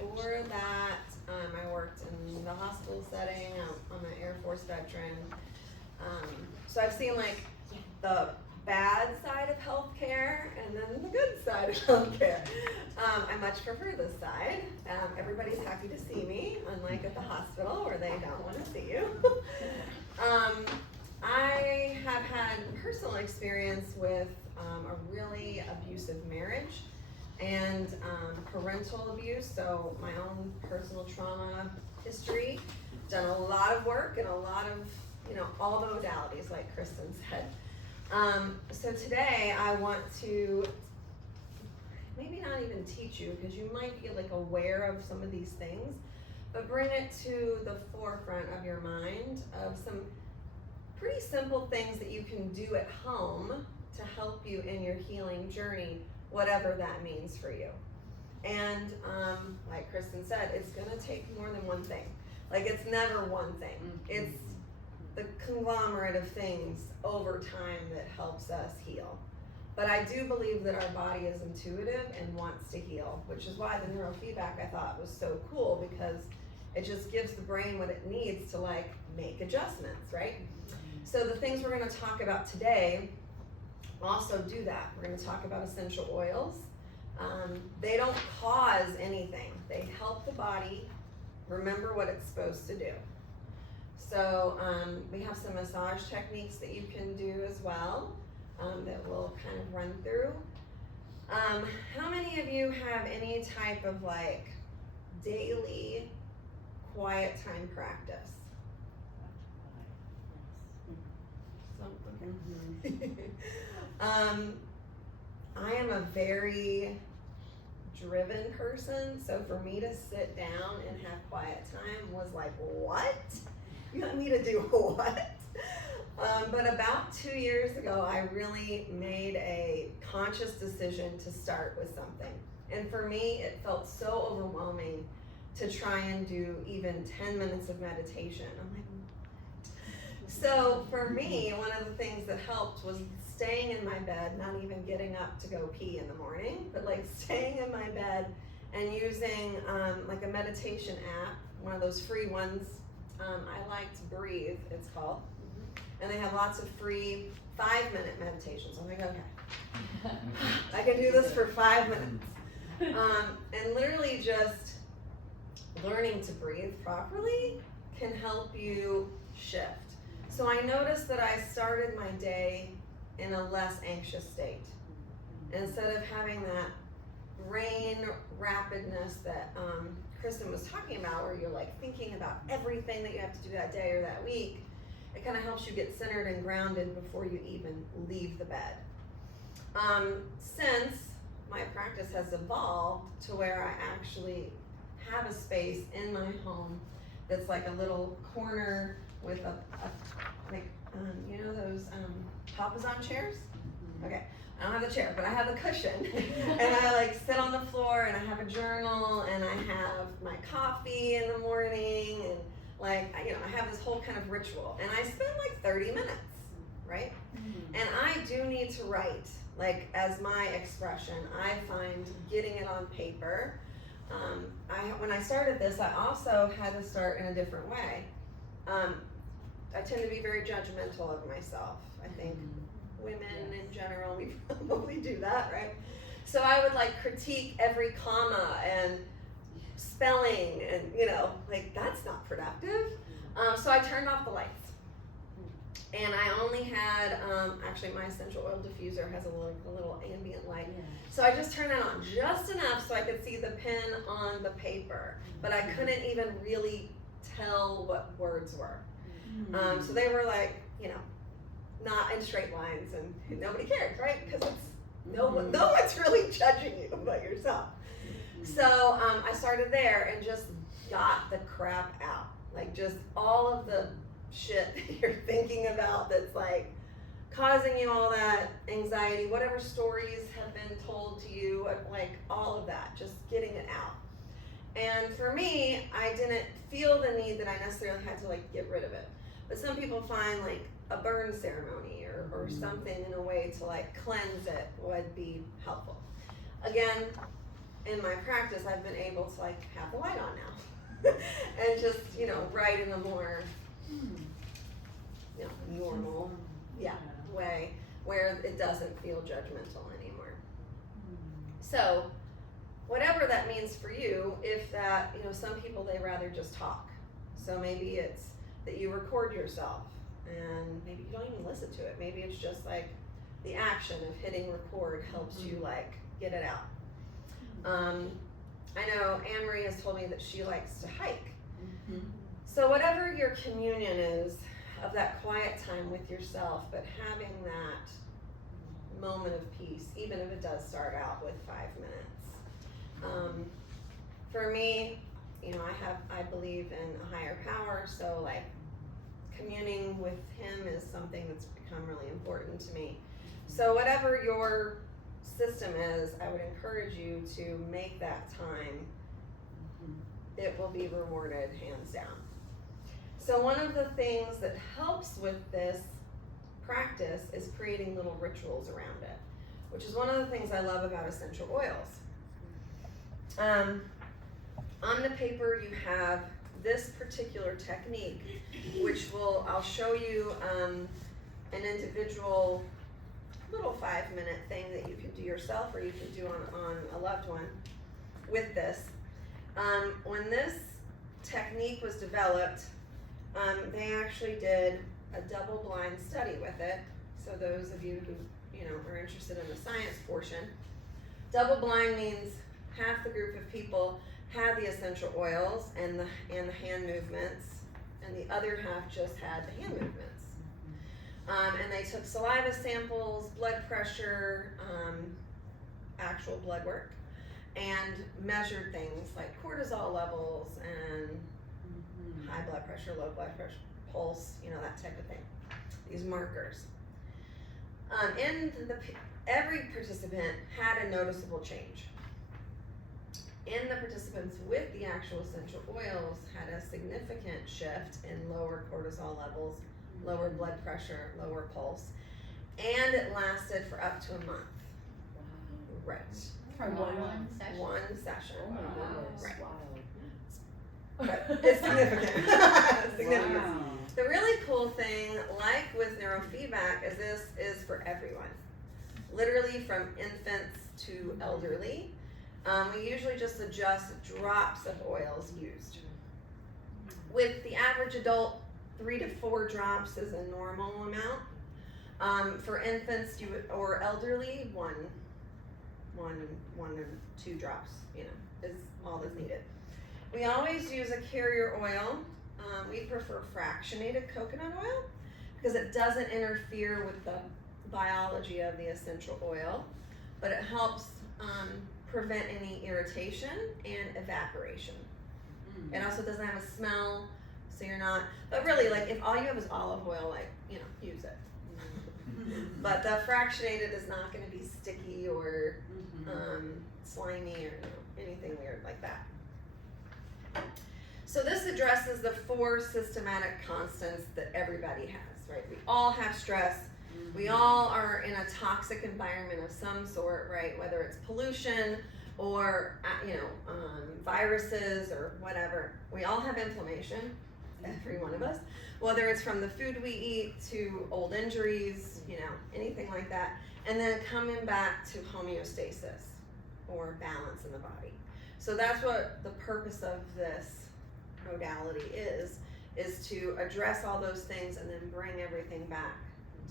before that, I worked in the hospital setting. I'm an Air Force veteran. So I've seen like the bad side of healthcare and then the good side of healthcare. I much prefer this side. Everybody's happy to see me, unlike at the hospital where they don't want to see you. I have had personal experience with a really abusive marriage and parental abuse, so my own personal trauma history. Done a lot of work and a lot of, all the modalities, like Kristen said. So today I want to maybe not even teach you, because you might be like aware of some of these things, but bring it to the forefront of your mind of some pretty simple things that you can do at home to help you in your healing journey, whatever that means for you. And like Kristen said, it's gonna take more than one thing. Like, it's never one thing. It's the conglomerate of things over time that helps us heal. But I do believe that our body is intuitive and wants to heal, which is why the neurofeedback I thought was so cool, because it just gives the brain what it needs to like make adjustments, right? So the things we're gonna talk about today also do that. We're gonna talk about essential oils. They don't cause anything. They help the body remember what it's supposed to do. So we have some massage techniques that you can do as well that we'll kind of run through. How many of you have any type of like daily quiet time practice? Some, okay. I am a very driven person, so for me to sit down and have quiet time was like, what? You want me to do what? But about 2 years ago, I really made a conscious decision to start with something. And for me, it felt so overwhelming to try and do even 10 minutes of meditation. I'm like, what? So for me, one of the things that helped was staying in my bed, not even getting up to go pee in the morning, but like staying in my bed and using like a meditation app, one of those free ones. I liked Breathe, it's called. And they have lots of free 5-minute meditations. I'm like, okay, I can do this for 5 minutes. And literally just learning to breathe properly can help you shift. So I noticed that I started my day in a less anxious state. Instead of having that brain rapidness that Kristen was talking about, where you're like thinking about everything that you have to do that day or that week, it kind of helps you get centered and grounded before you even leave the bed. Since my practice has evolved to where I actually have a space in my home that's like a little corner with you know those Papasan chairs? Okay, I don't have the chair, but I have the cushion. And I like sit on the floor and I have a journal and I have my coffee in the morning and like, I have this whole kind of ritual. And I spend like 30 minutes, right? And I do need to write, like as my expression. I find getting it on paper. When I started this, I also had to start in a different way. I tend to be very judgmental of myself. I think women in general, we probably do that, right? So I would like critique every comma and spelling and, like that's not productive. So I turned off the lights. And I only had, actually my essential oil diffuser has a little ambient light. So I just turned it on just enough so I could see the pen on the paper, but I couldn't even really tell what words were. So they were like, not in straight lines, and nobody cares, right? Because no one's really judging you but yourself. So I started there and just got the crap out. Like just all of the shit that you're thinking about that's like causing you all that anxiety, whatever stories have been told to you, like all of that, just getting it out. And for me, I didn't feel the need that I necessarily had to like get rid of it. But some people find like a burn ceremony or something in a way to like cleanse it would be helpful. Again, in my practice, I've been able to like have the light on now and just, write in a more, normal, way where it doesn't feel judgmental anymore. So, whatever that means for you, if that, some people, they rather just talk. So maybe it's that you record yourself and maybe you don't even listen to it. Maybe it's just like the action of hitting record helps you like get it out. I know Anne Marie has told me that she likes to hike. So whatever your communion is of that quiet time with yourself, but having that moment of peace, even if it does start out with 5 minutes. For me, I believe in a higher power, so like communing with him is something that's become really important to me. So whatever your system is, I would encourage you to make that time. It will be rewarded, hands down. So one of the things that helps with this practice is creating little rituals around it, which is one of the things I love about essential oils. On the paper you have this particular technique, which I'll show you an individual little 5-minute thing that you can do yourself or you can do on a loved one with this. When this technique was developed, they actually did a double-blind study with it. So those of you who are interested in the science portion, double-blind means half the group of people had the essential oils and the hand movements, and the other half just had the hand movements. And they took saliva samples, blood pressure, actual blood work, and measured things like cortisol levels and high blood pressure, low blood pressure, pulse, that type of thing. These markers. Every participant had a noticeable change. In the participants with the actual essential oils had a significant shift in lower cortisol levels, lower blood pressure, lower pulse, and it lasted for up to a month. Wow. Right. From one session? One session. Oh my goodness. Right. Wow. But it's significant. Significant. Wow. The really cool thing, like with neurofeedback, is this is for everyone. Literally from infants to elderly. We usually just adjust drops of oils used. With the average adult, 3 to 4 drops is a normal amount. For infants or elderly, one or 2 drops, is all that's needed. We always use a carrier oil. We prefer fractionated coconut oil because it doesn't interfere with the biology of the essential oil, but it helps prevent any irritation and evaporation. It also doesn't have a smell, so you're not, but really, like, if all you have is olive oil, like, use it. But the fractionated is not going to be sticky or slimy or anything weird like that. So this addresses the 4 systematic constants that everybody has, right? We all have stress. We all are in a toxic environment of some sort, right? Whether it's pollution or, viruses or whatever. We all have inflammation, every one of us. Whether it's from the food we eat to old injuries, anything like that. And then coming back to homeostasis or balance in the body. So that's what the purpose of this modality is to address all those things and then bring everything back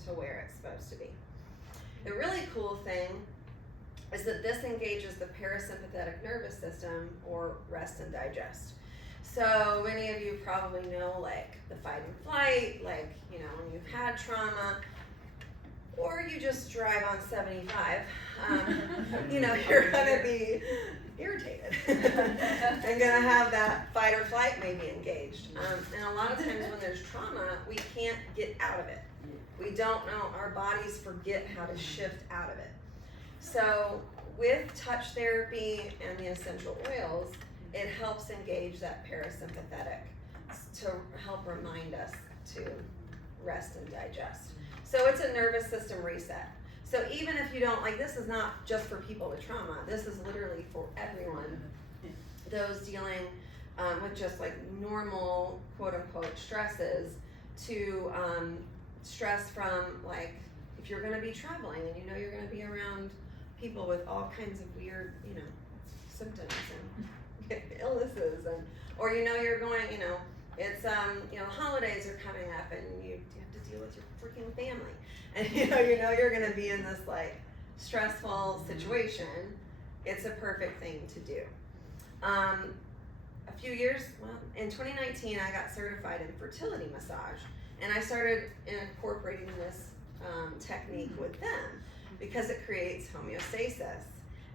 to where it's supposed to be. The really cool thing is that this engages the parasympathetic nervous system, or rest and digest. So many of you probably know, like, the fight and flight, like, when you've had trauma, or you just drive on 75, you're gonna be irritated and gonna have that fight or flight maybe engaged. And a lot of times when there's trauma, we can't get out of it. We don't know, our bodies forget how to shift out of it. So with touch therapy and the essential oils, it helps engage that parasympathetic to help remind us to rest and digest. So it's a nervous system reset. So even if you don't, like, this is not just for people with trauma, this is literally for everyone. Those dealing with just like normal quote unquote stresses to stress from, like, if you're gonna be traveling and you know you're gonna be around people with all kinds of weird, you know, symptoms and illnesses, and or you know you're going, you know, it's you know, the holidays are coming up and you have to deal with your freaking family, and you know you're gonna be in this like stressful situation. It's a perfect thing to do. A few years, well, in 2019, I got certified in fertility massage, and I started incorporating this technique with them because it creates homeostasis,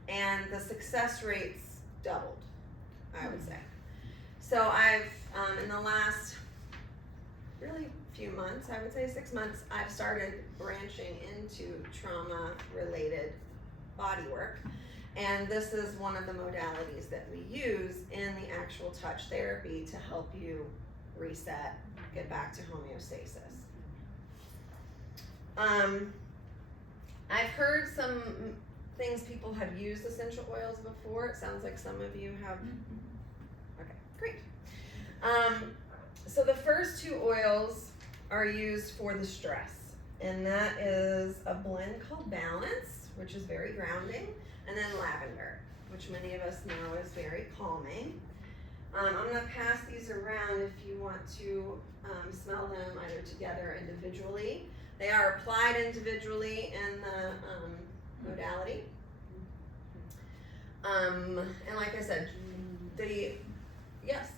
and the success rates doubled, I would say. So I've, in the last really few months, I would say 6 months, I've started branching into trauma-related body work. And this is one of the modalities that we use in the actual touch therapy to help you reset, get back to homeostasis. I've heard some things people have used essential oils before. It sounds like some of you have. Okay, great. So the first two oils are used for the stress, and that is a blend called Balance, which is very grounding, and then lavender, which many of us know is very calming. I'm gonna pass these around if you want to smell them either together or individually. They are applied individually in the modality. And like I said, yes.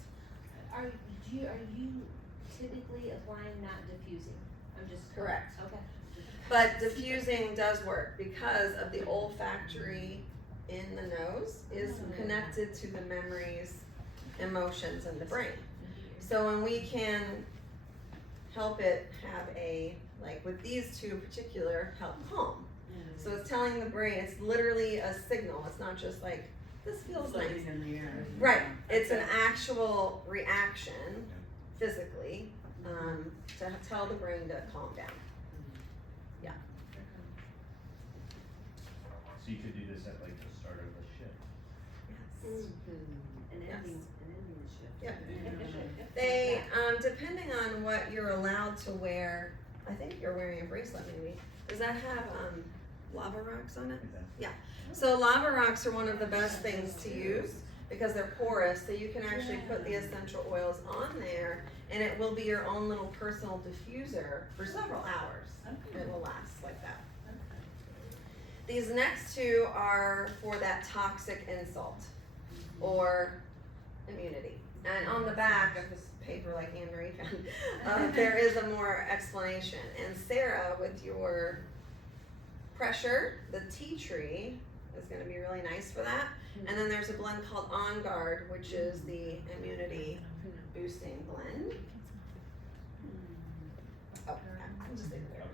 Are you typically applying, not diffusing? I'm just. Correct. Okay. But diffusing does work because of the olfactory in the nose is connected to the memories, emotions, and the brain. So when we can help it have a, like with these two in particular, help calm. So it's telling the brain, it's literally a signal. It's not just like, this feels nice. In the air. Right, it's an actual reaction physically to tell the brain to calm down. So you could do this at like the start of a shift. Yes. And Yes. ending the shift. Yep. They, depending on what you're allowed to wear, I think you're wearing a bracelet maybe. Does that have lava rocks on it? So lava rocks are one of the best things to use because they're porous, so you can actually put the essential oils on there and it will be your own little personal diffuser for several hours. It will last like that. These next two are for that toxic insult or immunity. And on the back of this paper, like Anne Marie found, there is a more explanation. And Sarah, with your pressure, the tea tree is going to be really nice for that. And then there's a blend called On Guard, which is the immunity boosting blend. Oh, I'm just leave it there.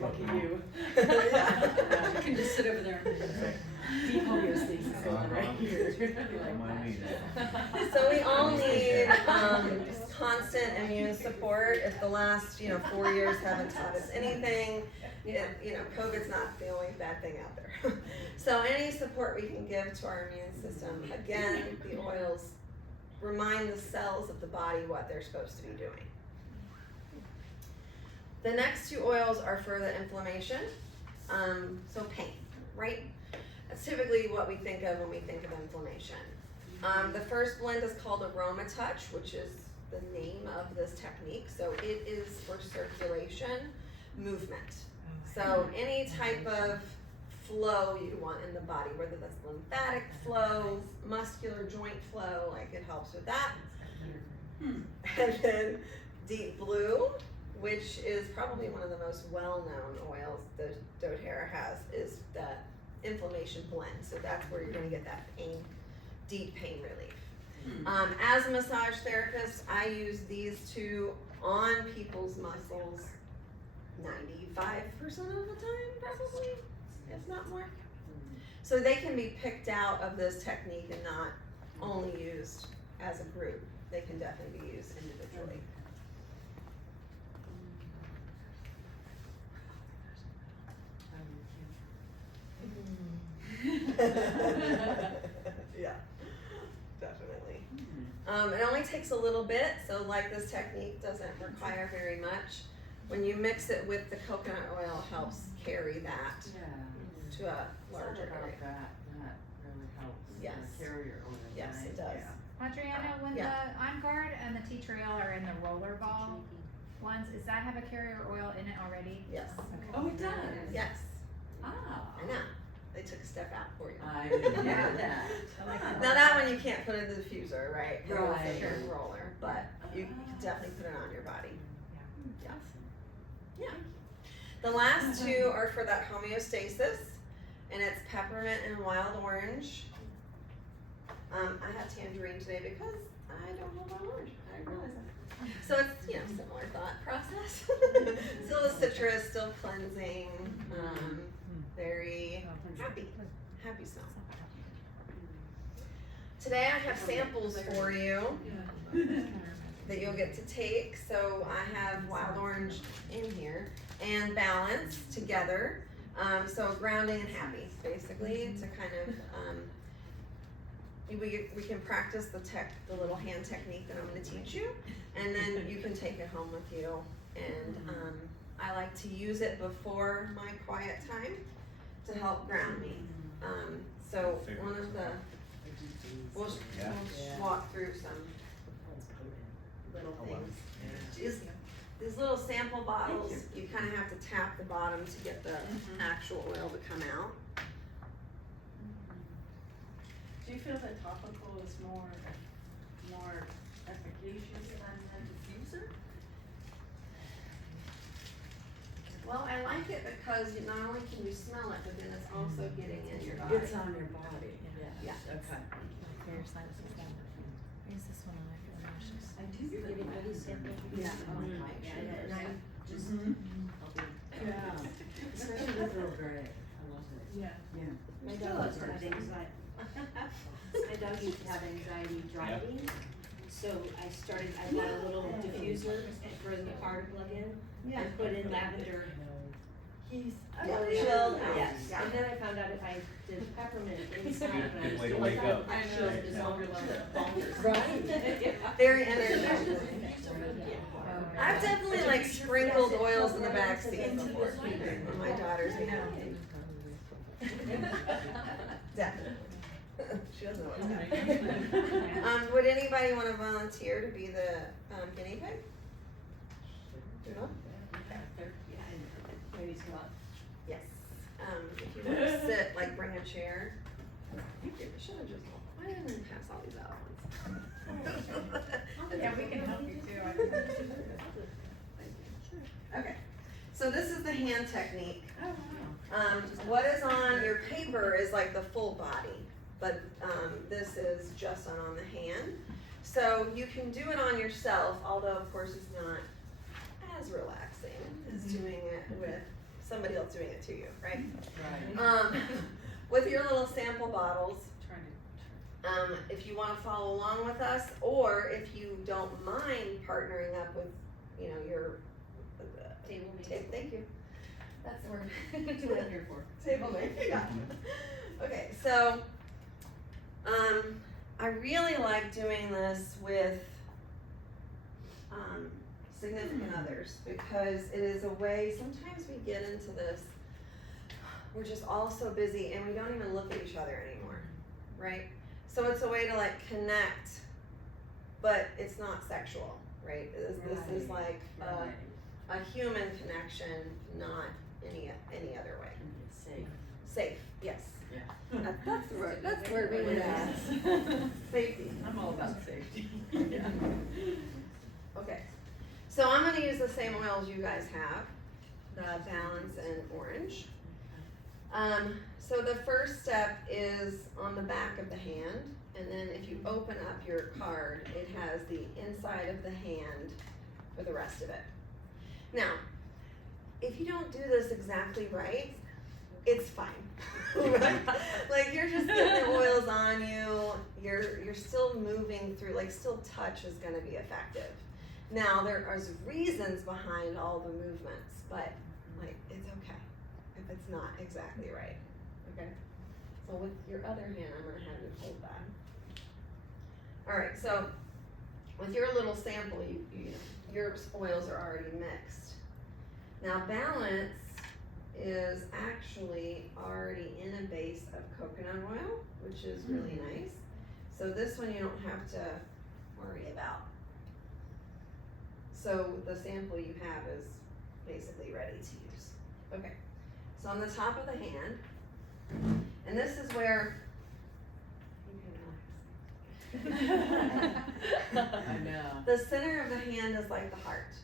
Lucky you. Yeah. You can just sit over there and deep homeostasis going right here. Don't mind me. So we all need constant immune support. If the last 4 years haven't taught us anything, COVID's not the only bad thing out there. So any support we can give to our immune system, again, the oils remind the cells of the body what they're supposed to be doing. The next two oils are for the inflammation, so pain, right? That's typically what we think of when we think of inflammation. The first blend is called Aroma Touch, which is the name of this technique. So it is for circulation, movement. So any type of flow you want in the body, whether that's lymphatic flow, muscular joint flow, like it helps with that. And then Deep Blue, which is probably one of the most well-known oils that doTERRA has, is that inflammation blend. So that's where you're gonna get that pain, deep pain relief. As a massage therapist, I use these two on people's muscles 95% of the time, probably, if not more. So they can be picked out of this technique and not only used as a group. They can definitely be used individually. It only takes a little bit, so like this technique doesn't require very much. When you mix it with the coconut oil, it helps carry that Yeah. to a larger Something area. about that really helps. Yes. Carrier oil. Yes, right? it does. Yeah. Adriana, when Yeah. the On Guard and the tea trail are in the rollerball ones, does that have a carrier oil in it already? Yes. Okay. Oh, it does? Yes. Ah. I know. They took a step out for you. I didn't know that. Now that one you can't put in the diffuser, right? 'Cause Right. It's a big roller, but you can definitely put it on your body. Yeah. Yeah. The last two are for that homeostasis, and it's peppermint and wild orange. I had tangerine today because I don't have wild orange. I didn't realize that. So it's, similar thought process. Still a citrus, still cleansing, very happy smell. Today I have samples for you that you'll get to take. So I have wild orange in here and balance together. So grounding and happy, basically, to kind of, we can practice the little hand technique that I'm gonna teach you, and then you can take it home with you. And I like to use it before my quiet time to help ground me. So one of the, we'll walk through some little things. These little sample bottles, you kind of have to tap the bottom to get the actual oil to come out. Do you feel that topical is more efficacious than the diffuser? Well, I like it because not only can you smell it, but then it's also getting in your body. It's on your body, Yeah. Okay. Clear sinus is that. Where's this one? I feel nauseous. I do You're feel giving like- me samples? Yeah. And I just, Yeah. Especially with Earl Grey, I love it. Yeah. Yeah. my dog used to have anxiety. My dog used to have anxiety driving, so I bought a little diffuser for the car to plug in, Yeah. and put in lavender. He's. Chilled out. Yes, Yeah. and then I found out if I did peppermint inside, and I Good was way to doing wake that, up. I chilled Right. his longer bonkers. Right. Very energizing. I've definitely like sprinkled oils in the back seat before when my daughter's napping. Definitely. She doesn't know what's happening. Would anybody wanna volunteer to be the guinea pig? No? Maybe it's about. Yes. If you wanna sit, like bring a chair. I should've just, why didn't I pass all these out once? Yeah, we can help you too. Okay, so this is the hand technique. Oh, wow. What is on your paper is like the full body, but this is just on the hand. So you can do it on yourself, although of course it's not as relaxing as doing it with somebody else doing it to you, right? Right. With your little sample bottles, if you wanna follow along with us, or if you don't mind partnering up with, your Table mates. thank you. That's the word. That's what I'm here for. Table mate, yeah. Okay, so, I really like doing this with, significant others, because it is a way, sometimes we get into this, we're just all so busy and we don't even look at each other anymore, right? So it's a way to like connect, but it's not sexual, right? This is like a human connection, not any other way. It's safe. Safe, yes. Yeah. That's the word, that's the word we would ask. Safety. I'm all about safety. Okay, so I'm gonna use the same oils you guys have, the balance and orange. So the first step is on the back of the hand, and then if you open up your card, it has the inside of the hand for the rest of it. Now, if you don't do this exactly right, it's fine. Like you're just getting the oils on you, you're still moving through, like still touch is gonna be effective. Now, there are reasons behind all the movements, but like, it's okay if it's not exactly right, okay? So with your other hand, I'm gonna have you hold that. Alright, so with your little sample, your oils are already mixed. Now Balance is actually already in a base of coconut oil, which is really nice. So this one you don't have to worry about. So the sample you have is basically ready to use. Okay, so on the top of the hand, and this is where you can relax. I know. The center of the hand is like the heart.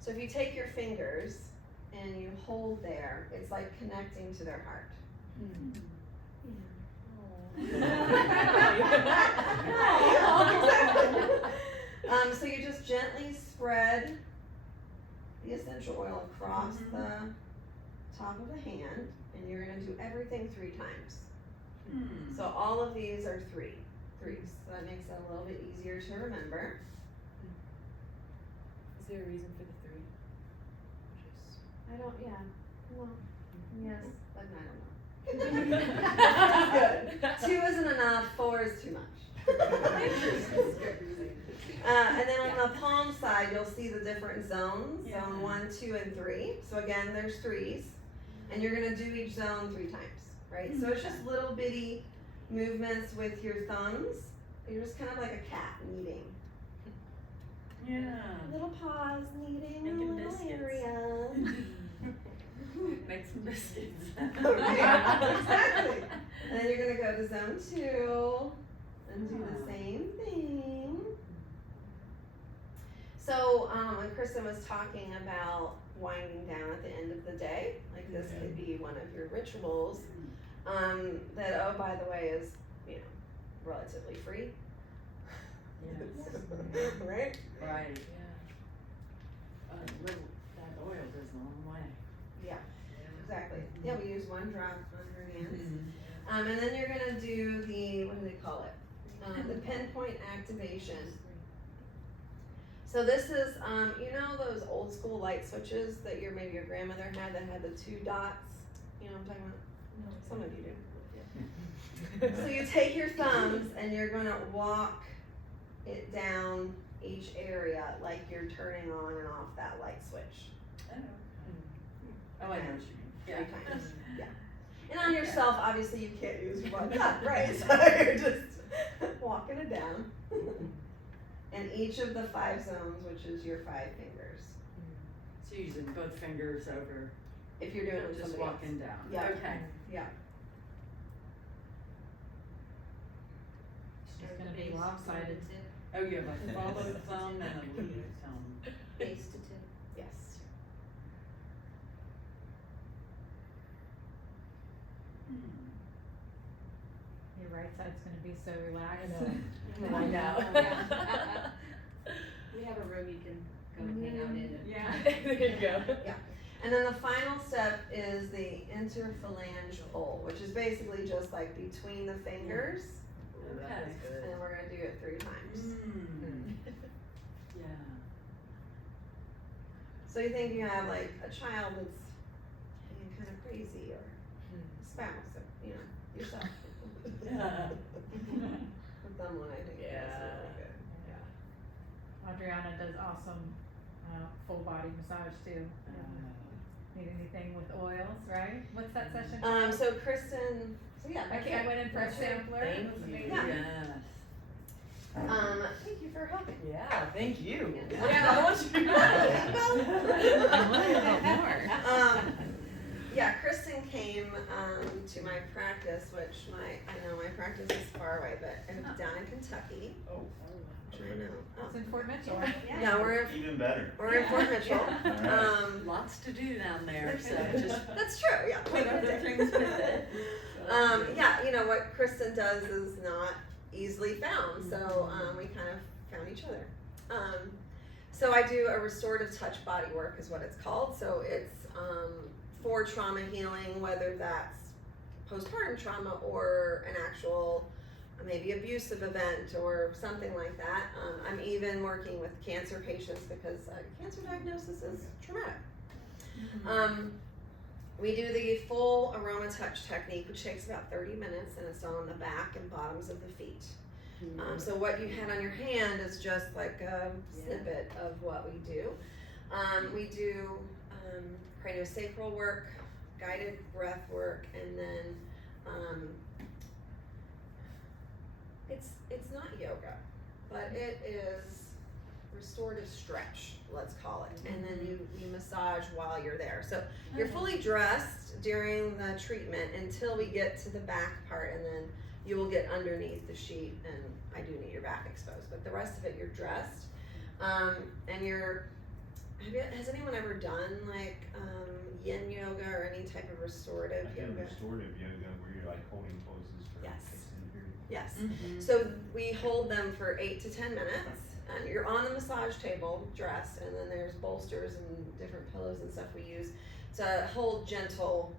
So if you take your fingers and you hold there, it's like connecting to their heart. So you just gently spread the essential oil across the top of the hand, and you're gonna do everything 3 times. So all of these are threes. So that makes it a little bit easier to remember. Is there a reason for the 3? I don't, yeah, well, yes, but I don't know. Good. 2 isn't enough, 4 is too much. And then on the palm side, you'll see the different zones, zone 1, 2, and 3. So again, there's 3s, and you're gonna do each zone 3 times, right? So it's just little bitty movements with your thumbs. You're just kind of like a cat kneading. Yeah. Little paws kneading Making a little biscuits. area. Make some biscuits. Right, exactly. And then you're gonna go to zone 2 and do the same thing. So when Kristen was talking about winding down at the end of the day, like this could be one of your rituals. That, oh, by the way, is, relatively free. Yes. Right? Right, yeah. That oil goes a long way. Yeah, exactly. Yeah, we use 1 drop on her hands. And then you're gonna do the, what do they call it? The pinpoint activation. So this is, those old school light switches that maybe your grandmother had that had the 2 dots? You know what I'm talking about? Some of you do. So you take your thumbs and you're gonna walk it down each area like you're turning on and off that light switch. Oh, I know what you mean. 3 times. Yeah. And on yourself, obviously you can't use 1 cup, right? So you're just walking it down. And each of the 5 zones, which is your 5 fingers. So you're using both fingers over, If you're doing it with just somebody walking down. Yeah. Okay. Yeah. It's gonna be lopsided. Oh, you have a follow thumb and a lead thumb. Base to tip. Yes. Your right side's gonna be so relaxed. I know. We have a room you can go and hang out in. Yeah. There you go. And then the final step is the interphalange pull, which is basically just like between the fingers. Okay. And we're gonna do it 3 times. Yeah. So you think you have like a child that's being kind of crazy, or a spouse, or, yourself. With them one, I think that's really good. Adriana does awesome full body massage too. Need anything with oils, right? What's that session? So Kristen, I went in for a sampler. It was amazing. Yeah. Yes. Thank you for helping. Yeah, thank you. Yeah, I want you Yeah, Kristen came to my practice, which I know my practice is far away, but it's down in Kentucky. Oh, I know. It's in Fort Mitchell. Yeah, we're even better. in Fort Mitchell. Alright. Lots to do down there, so just That's true. Yeah. put other things with it. Yeah, what Kristen does is not easily found, so we kind of found each other. So I do a restorative touch body work is what it's called. So it's for trauma healing, whether that's postpartum trauma or an actual maybe abusive event or something like that. I'm even working with cancer patients because cancer diagnosis is traumatic. We do the full aroma touch technique, which takes about 30 minutes, and it's on the back and bottoms of the feet. So what you had on your hand is just like a snippet of what we do. We do craniosacral work, guided breath work, and then it's not yoga, but it is restorative stretch, let's call it. And then you massage while you're there. So you're fully dressed during the treatment until we get to the back part, and then you will get underneath the sheet, and I do need your back exposed, but the rest of it you're dressed. And has anyone ever done like yin yoga or any type of restorative I've done yoga? restorative yoga where you're like holding poses for Yes. extended period. Yes. Mm-hmm. So we hold them for 8 to 10 minutes, and you're on the massage table dressed, and then there's bolsters and different pillows and stuff we use to hold gentle.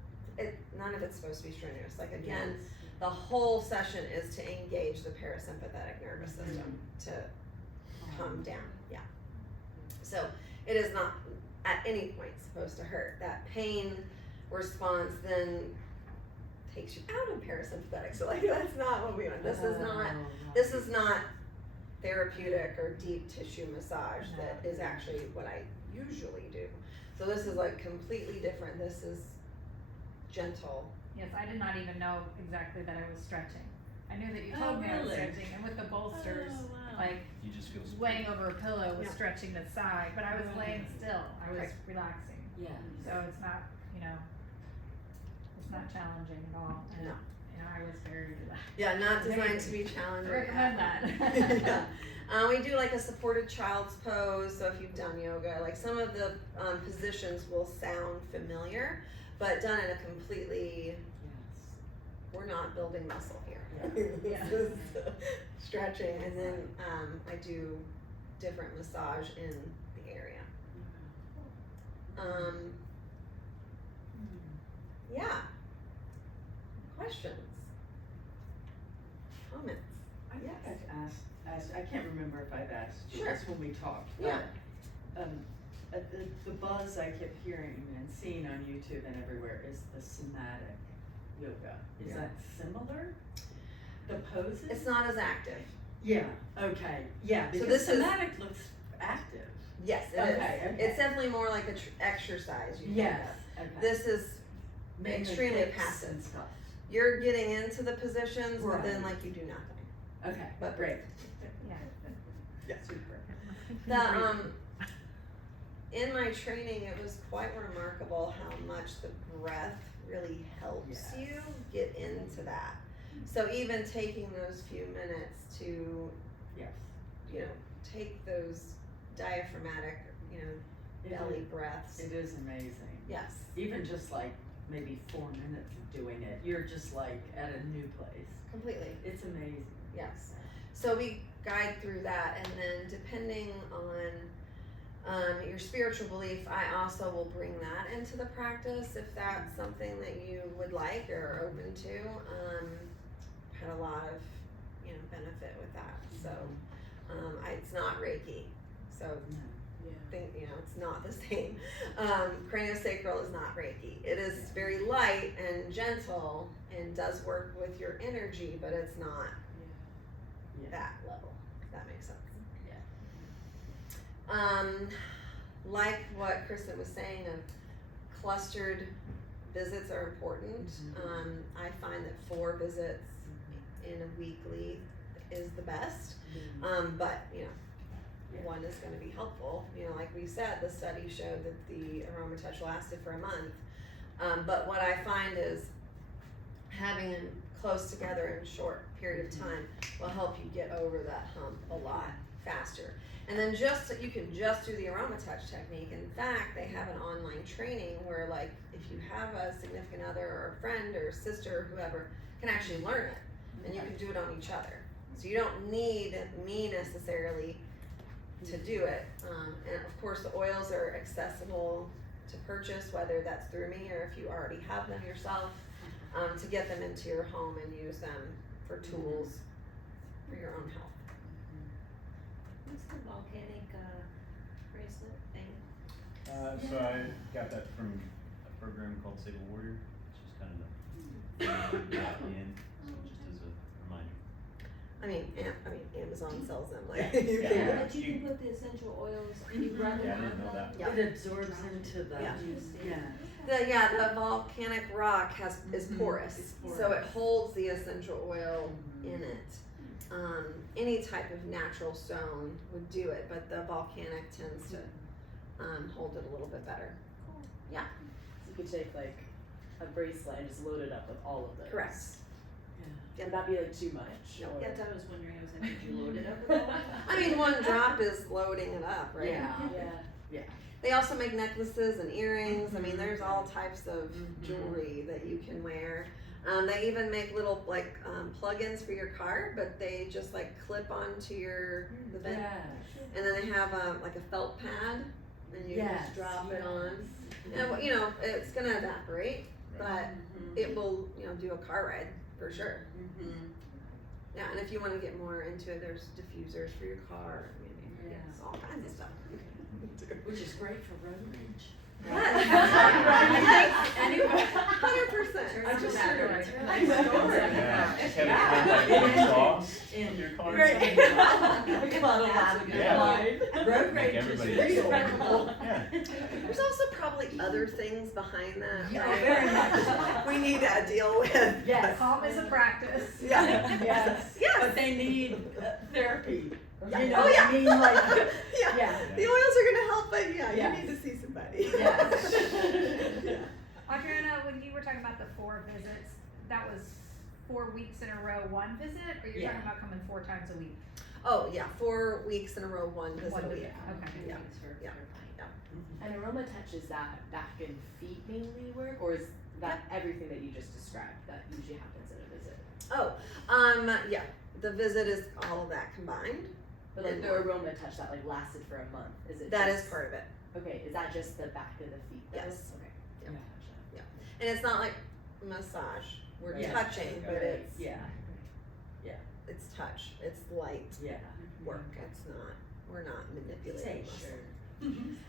None of it's supposed to be strenuous. Like again, the whole session is to engage the parasympathetic nervous system to calm down. Yeah. So it is not at any point supposed to hurt. That pain response then takes you out of parasympathetic. So like that's not what we want. This is not therapeutic or deep tissue massage. That is actually what I usually do. So this is like completely different. This is gentle. Yes, I did not even know exactly that I was stretching. I knew that you told me I was really? stretching, and with the bolsters, like You just feel. laying over a pillow was Yeah. stretching the side, but I was laying still. I was Right. relaxing. Yeah. So it's not, it's not challenging at all. And, No. I was very relaxed. Yeah, not designed Amazing. to be challenging. I recommend yeah. We do like a supported child's pose. So if you've done yoga, like some of the positions will sound familiar, but done in a completely, we're not building muscle here. Yeah. This is stretching, and then I do different massage in the area. Yeah. Questions? Comments? I think Yes. I've asked, I can't remember if I've asked you Sure. this when we talked, Yeah. but, the buzz I kept hearing and seeing on YouTube and everywhere is the somatic yoga. Is Yeah. that similar? The poses? It's not as active. Yeah, okay, yeah, So because this is- somatic looks active. Yes, it is. Okay, okay. It's definitely more like a exercise. You think Yes, of. okay. This is Mainly extremely hips passive. and stuff. You're getting into the positions, but then Right. like you do nothing. Okay, But- great. Yeah. Yeah. Super. The in my training, it was quite remarkable how much the breath really helps Yes. you get into that. So even taking those few minutes to, Yes. take those diaphragmatic, It belly is- breaths. It is amazing. Yes. Even just like maybe 4 minutes of doing it, you're just like at a new place. Completely. It's amazing. Yes. So we guide through that, and then depending on your spiritual belief, I also will bring that into the practice if that's something that you would like or are open to. Had a lot of benefit with that. So it's not Reiki. So think it's not the same. Craniosacral is not Reiki. It is very light and gentle and does work with your energy, but it's not Yeah. that level, if that makes sense. Yeah. Like what Kristen was saying of clustered visits are important. Mhm. I find that 4 visits in a weekly is the best. But Yeah. one is going to be helpful. Like we said, the study showed that the AromaTouch lasted for a month. But what I find is having them close together in a short period of time will help you get over that hump a lot faster. And then you can just do the AromaTouch technique. In fact, they have an online training where like if you have a significant other or a friend or sister or whoever can actually learn it, and you can do it on each other. So you don't need me necessarily to do it. And of course the oils are accessible to purchase, whether that's through me or if you already have them yourself, to get them into your home and use them for tools for your own health. What's the volcanic bracelet thing? So I got that from a program called Save a Warrior, which is kind of the thing I got in, so just as a reminder. I mean, Amazon sells them, like, you Yeah. can, Yeah. But you can put the essential oils and you rub it Yeah, I on didn't know the. that. Yeah. It absorbs into the, Yeah. yeah. the volcanic rock is Mhm. porous, It's so it porous. holds the essential oil Mhm. in it. Any type of natural stone would do it, but the volcanic tends to, hold it a little bit better. So you could take like a bracelet and just load it up with all of those. Correct. Would that be like too much? No, or- That's what I was wondering, I was like, did you load it up with all that? I mean, one drop is loading it up, right? Yeah. They also make necklaces and earrings. I mean, there's all types of Mhm. jewelry that you can wear. They even make little like plug-ins for your car, but they just like clip onto the vent, and then they have like a felt pad, and you just drop it on. And you know, it's gonna evaporate, but it will, you know, do a car ride for sure. Yeah, and if you want to get more into it, there's diffusers for your car. I mean, Yeah. it's all kinds of stuff. Which is great for road rage. Anyway, 100%. I'm just Turns sure. out It's right. a nice story. Yeah, just have Yeah. it like exhaust In- in your car. Right. Come on, That's a good Yeah. line. Road Make rage is everybody real. Yeah. There's also probably other things behind that. Yeah, like, very much. we need to deal with. Yes. Calm is a practice. Yeah. Yes. Yes. But they need therapy. Yeah. You know Oh, what yeah. I mean? Like, Yeah. yeah. The oils are gonna help, but yeah, Yes. you need to see somebody. Yes. Adriana, when you were talking about the 4 visits, that was 4 weeks in a row, 1 visit, or you're Yeah. talking about coming 4 times a week? Oh, yeah, 4 weeks in a row, 1 visit One a week. week. Okay. Yeah. Yeah. And aroma touch, is that back and feet mainly work, or is that everything that you just described that usually happens in a visit? Oh, yeah, the visit is all of that combined. But like And the more. aroma touch that like lasted for a month, is it That just, is part of it. Okay, is that just the back of the feet though? Yes. Okay. Yeah. Gotcha. And it's not like massage, we're Yeah. touching, but it's, Yeah, it's touch, it's light yeah. work, it's not, we're not manipulating Safe, muscle.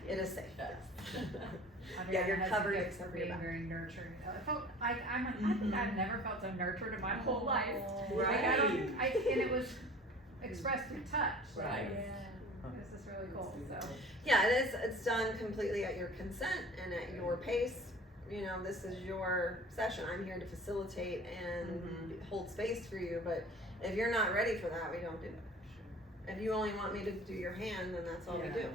It is safe, yes. Adriana Yeah, you're has covered a gift except for for your being back. very nurturing. I think I've never felt so nurtured in my whole life. Like Right. and it was expressed through touch. Like, Right. this is really cool, so. Yeah, it's done completely at your consent and at your pace. You know, this is your session. I'm here to facilitate and hold space for you, but if you're not ready for that, we don't do it. If you only want me to do your hand, then that's all we do.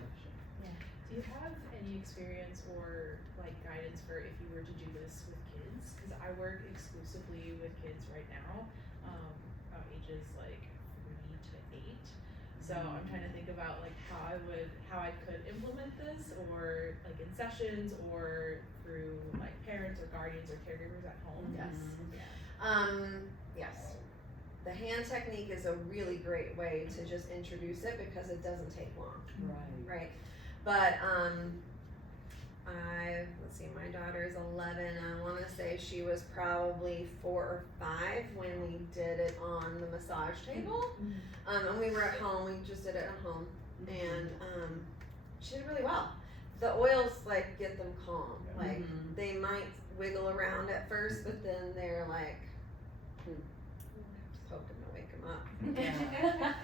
Do you have any experience or like guidance for if you were to do this with kids? Because I work exclusively with kids right now, about ages like 3 to 8. So I'm trying to think about like how I could implement this, or like in sessions, or through like parents or guardians or caregivers at home. Yes. Yeah. Yes. The hand technique is a really great way to just introduce it because it doesn't take long. Right. Right. But let's see, my daughter is 11. I want to say she was probably 4 or 5 when we did it on the massage table. And we were at home. We just did it at home, and she did really well. The oils like get them calm. Yeah. Like they might wiggle around at first, but then they're like, poke them to wake them up.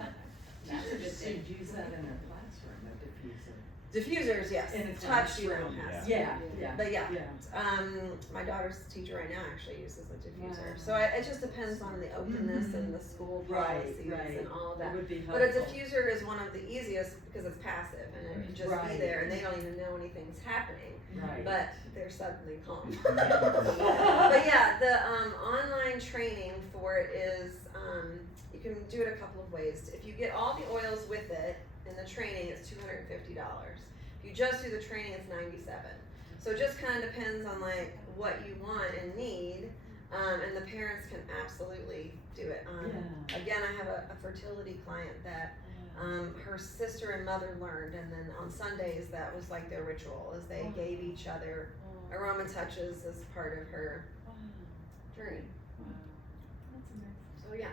Teachers should use that in their classroom, a diffuser. Diffusers, yes. In a Touch you classroom. don't have. Yeah, yeah. But yeah. Yeah. My daughter's teacher right now actually uses a diffuser. Wow. So it just depends on the openness and the school Right, policies right. and all of that. That would be But a helpful. diffuser is one of the easiest because it's passive and it can just be Right. there and they don't even know anything's happening. Right. But they're suddenly calm. But yeah, the online training for it is you can do it a couple of ways. If you get all the oils with it in the training, it's $250. If you just do the training, it's $97. So it just kind of depends on like what you want and need, and the parents can absolutely do it. Yeah. Again, I have a fertility client that her sister and mother learned, and then on Sundays that was like their ritual, as they gave each other aroma touches as part of her journey. So yeah,